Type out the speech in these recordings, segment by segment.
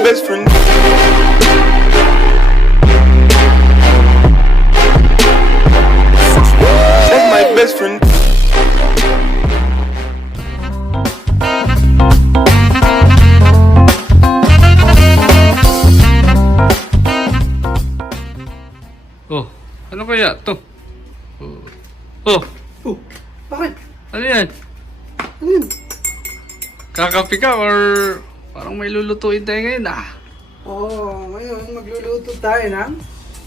Best friend. That's my best friend. Oh, ano kaya to? Oh, Oh, bakit? ano yan? Ano yun? Kakapi ka or parang may lulutuin tayo ngayon Oo, ngayon magluluto tayo ng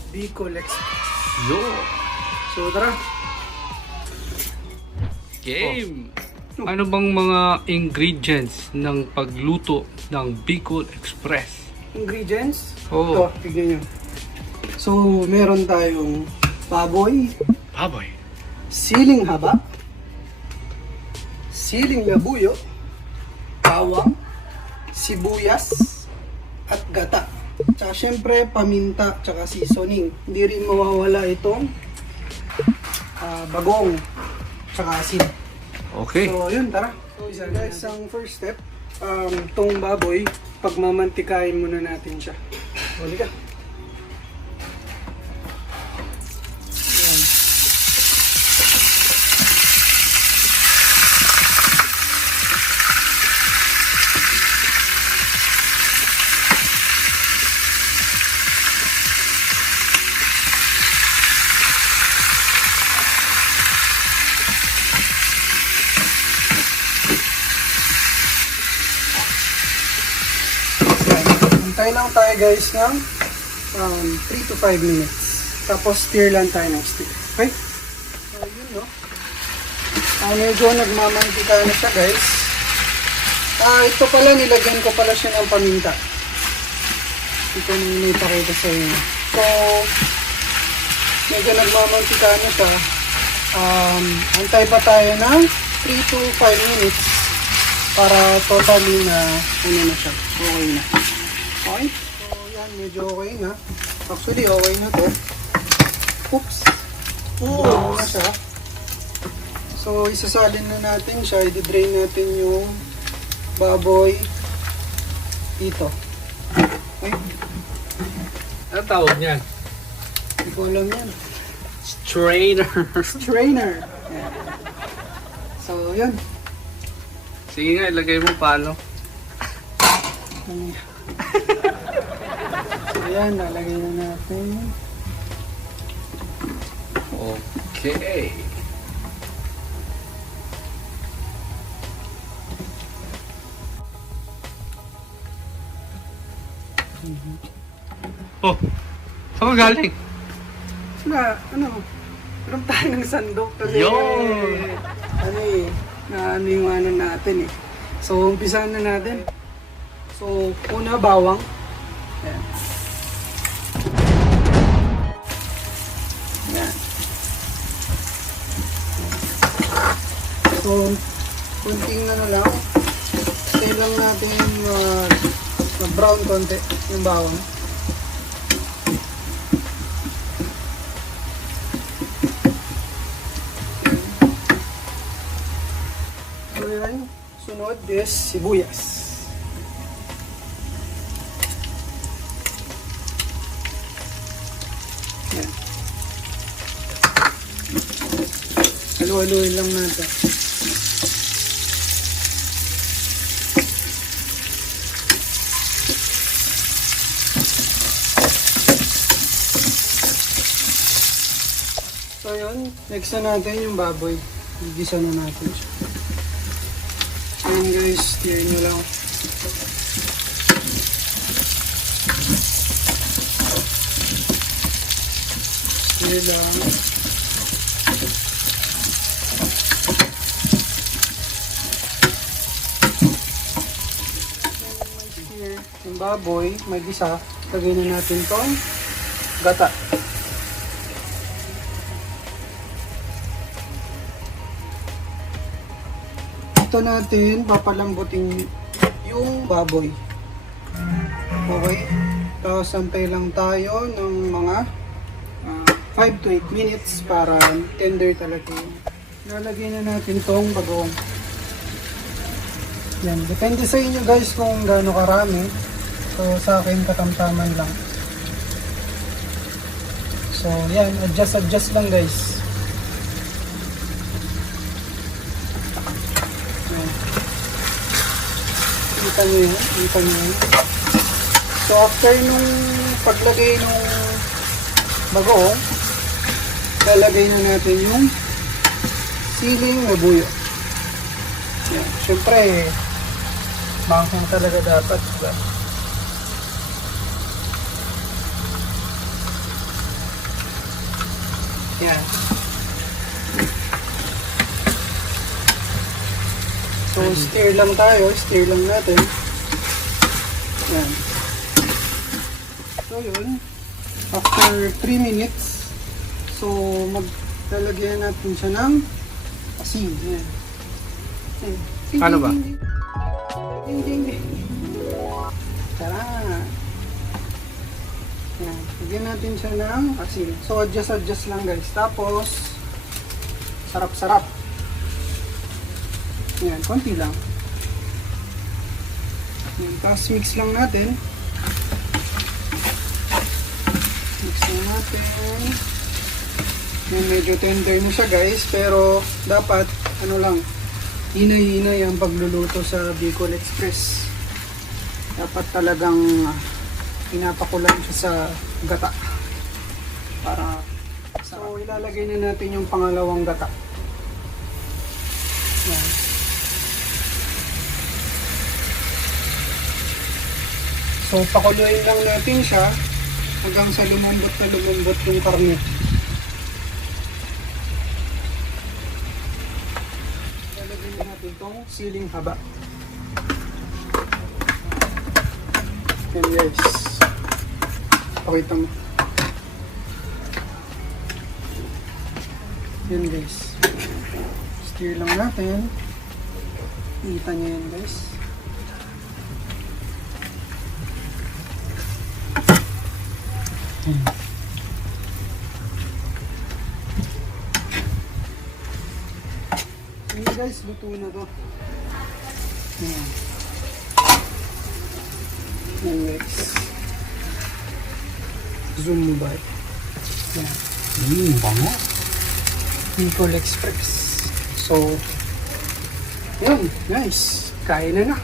BICOL EXPRESS. Yo! So tara. Game! Ano bang mga ingredients ng pagluto ng BICOL Express? Ingredients? Oo. Ito, tignan nyo. So, meron tayong baboy, Baboy. siling haba, siling labuyo, bawang, sibuyas, at gata. Tsaka syempre, paminta, tsaka seasoning. Hindi rin mawawala itong bagong, tsaka asin. Okay. So, yun, tara. So, isa guys, ang first step, itong baboy, pagmamantikain muna natin siya. Huli ka. Yan. Hintay lang tayo guys ng 3 to 5 minutes. Tapos stir lang tayo ng stick. Okay? So yun no. Medyo nagmamantika na siya guys. Ito pala nilagyan ko pala siya ng paminta. Ito nang ipakita sa inyo. So medyo nagmamantika na siya. Antay pa tayo ng 3 to 5 minutes para totally na ano na siya. Okay na. Okay? So yan, medyo okay na. Actually, okay na to. Oops! Oo na siya. So, isasalin na natin siya. I-drain natin yung baboy dito. Okay? Ano tawag niyan? Hindi ko alam yan. Strainer. Strainer. Yan. So, yun. Sige nga, ilagay mo paano. So, yan. Lalagay na natin. Okay. Oh, saan ka galing? Meron tayo ng sandok kasi Yun! ano yung ano natin eh. So, umpisahan na natin. So, una bawang. Ayan. Ayan. So, kunting ano lang. Stay lang natin mag-brown konti yung bawang. So, yan. Sunod is sibuyas. Yan. Halu-haluin lang natin. So yun, next na natin yung baboy. Igisa na natin siya. Ayan guys, stir nyo lang. Stir lang. Stir yung baboy, may gisa. Lagay na natin tong gata. dito natin papalambutin yung baboy. Okay? Tapos antay lang tayo ng mga 5 to 8 minutes para tender talaga yun. Lalagay na natin tong bagoong. Yan, depende sa inyo guys kung gaano karami. So sa akin katamtaman lang. So yan, adjust lang guys. Yan. Kita nyo yan. So after nung paglagay nung bagoong, lalagay na natin yung siling labuyo. Yan. Siyempre, bangkang talaga dapat. Diba? Yan. So, stir lang tayo. Stir lang natin. Yan. So, yun. After 3 minutes, so, maglalagyan natin siya ng asin. Yan. Yan. Paano ba? Ding. Tara. Yan. Lagyan natin siya ng asin. So, adjust lang guys. Tapos, sarap-sarap. Yan, konti lang. Yan, tapos mix lang natin. Mix lang natin. Yan, medyo tender na siya guys. Pero, dapat, ano lang, hinay-hinay ang pagluluto sa BICOL Express. Dapat talagang pinapakulan siya sa gata. Para so ilalagay na natin yung pangalawang gata. Yan. So pakuluin lang natin siya hanggang sa lumambot na lumambot yung karne. Ilalagay na natin itong siling haba. Yan guys. Pakita mo. Yan guys. Stir lang natin. Kita nyo yan guys. Yan guys, luto na to. Yan. Yan guys. Zoom mo ba? Yan. Bango. BICOL Express. So, yan guys. Kain na.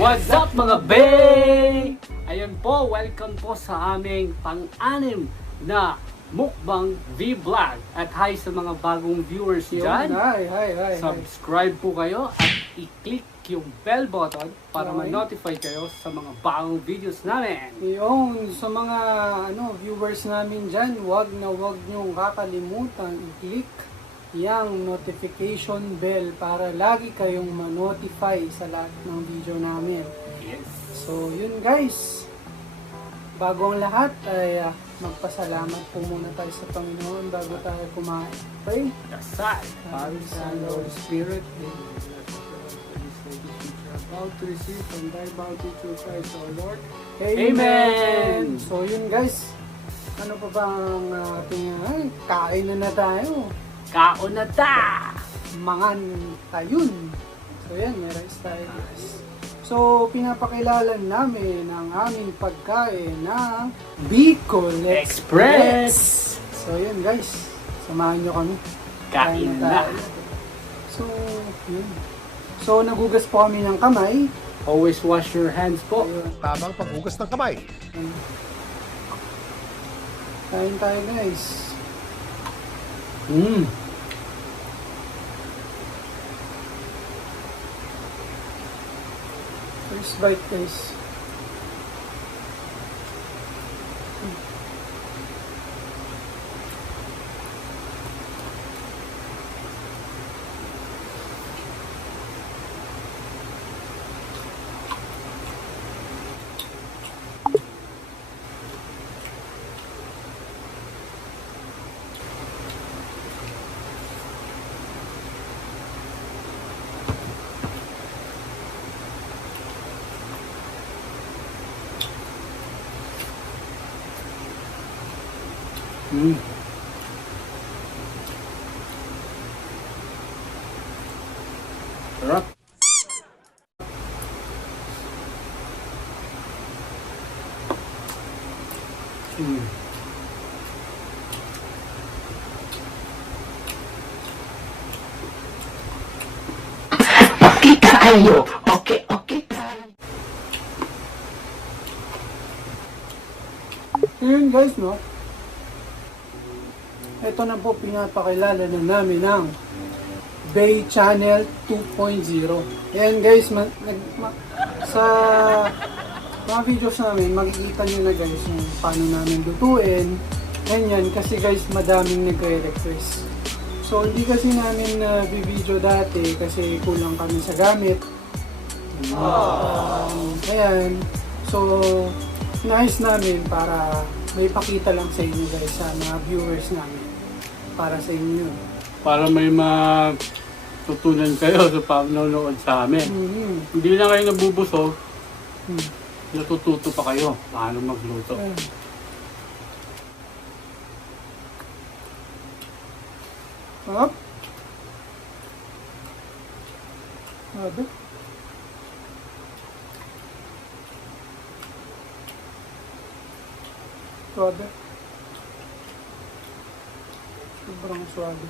What's up mga bay? Ayun po, welcome po sa aming pang-anim na Mukbang Vlog. At hi sa mga bagong viewers dyan. Hi. Subscribe po kayo at i-click yung bell button para Okay. ma-notify kayo sa mga bagong videos namin. Yun, sa mga viewers namin dyan, wag nyong kakalimutan i-click yung notification bell para lagi kayong ma-notify sa lahat ng video namin. Yes. So, yun guys. Bago ang lahat ay magpasalamat po muna tayo sa Panginoon bago tayo kumain. Okay? Dasal. Father, Son, Holy Spirit. About to receive from thy bounty through Christ our Lord. Amen! So yun guys. Ano pa ba ang ating kain na tayo? Kaon na ta! Mangan tayun. So yan, may rice tayo guys. So pinapakilala namin ang aming pagkain ng BICOL Express. So yun guys, samahan nyo kami. Kain na! So yun. So nagugas po kami ng kamay. Always wash your hands po. Ayun. Tamang paghugas ng kamay. Kain tayo guys. First bite guys. Sarap. Okay tayo. Okay, okay tayo. Yun guys, no? Ito na po, pinapakilala na namin ang BAE Channel 2.0. Ayan guys, sa mga videos namin, makikita nyo na guys yung paano namin lutuin. Ganyan, kasi guys, madaming nagre-request. So, hindi kasi namin video dati kasi kulang kami sa gamit. Ayan. So, nice namin para may pakita lang sa inyo guys, sa mga viewers namin. Para sa inyo. Para may matutunan kayo sa panonood sa amin. Hindi na kayo nabubusog, natututo pa kayo paano magluto. Up. Grabe. Suwabe. Sobrang suwabe.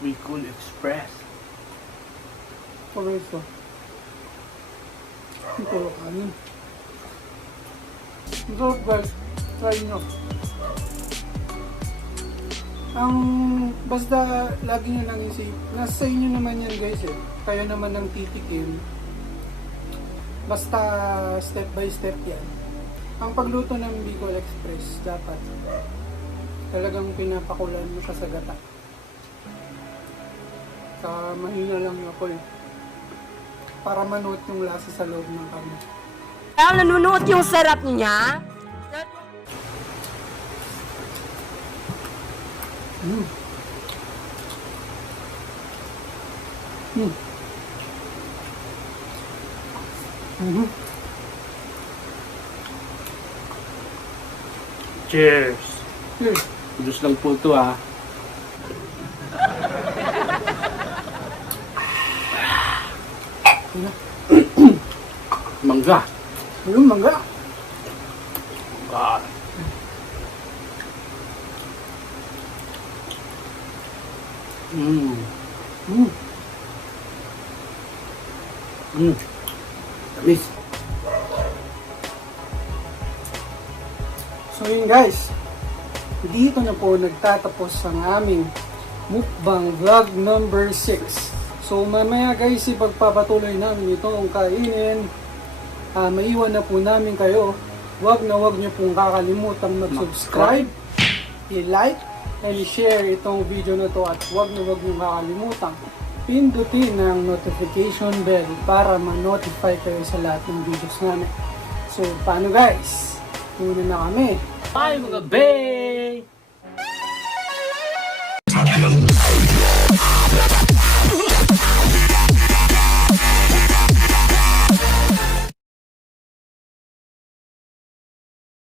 BICOL Express. Okay, so. Ito, kanin. Ito, guys. Try nyo. Basta lagi nyo lang isip, nasa inyo naman yan guys eh. Kayo naman ang titikim. Basta step by step yan. Ang pagluto ng BICOL Express, dapat talagang pinapakulan mo sa gata. Sa mahina lang ako eh. Para manuot yung lasa sa loob ng karne. Nanunuot yung sarap niya. Cheers! Diyos lang po ito ha. Mangga. Ayun, mangga. God. Tamis. So yun guys, dito na po nagtatapos ang aming mukbang vlog number 6. So mamaya guys, ipagpapatuloy namin itong kainin. Maiwan na po namin kayo. Huwag nyo pong kakalimutang mag-subscribe, i-like, and share itong video na to. At huwag nyo kakalimutang pindutin ang notification bell para ma-notify kayo sa lahat ng videos namin. So paano guys? Tuna na kami. Bye mga bae!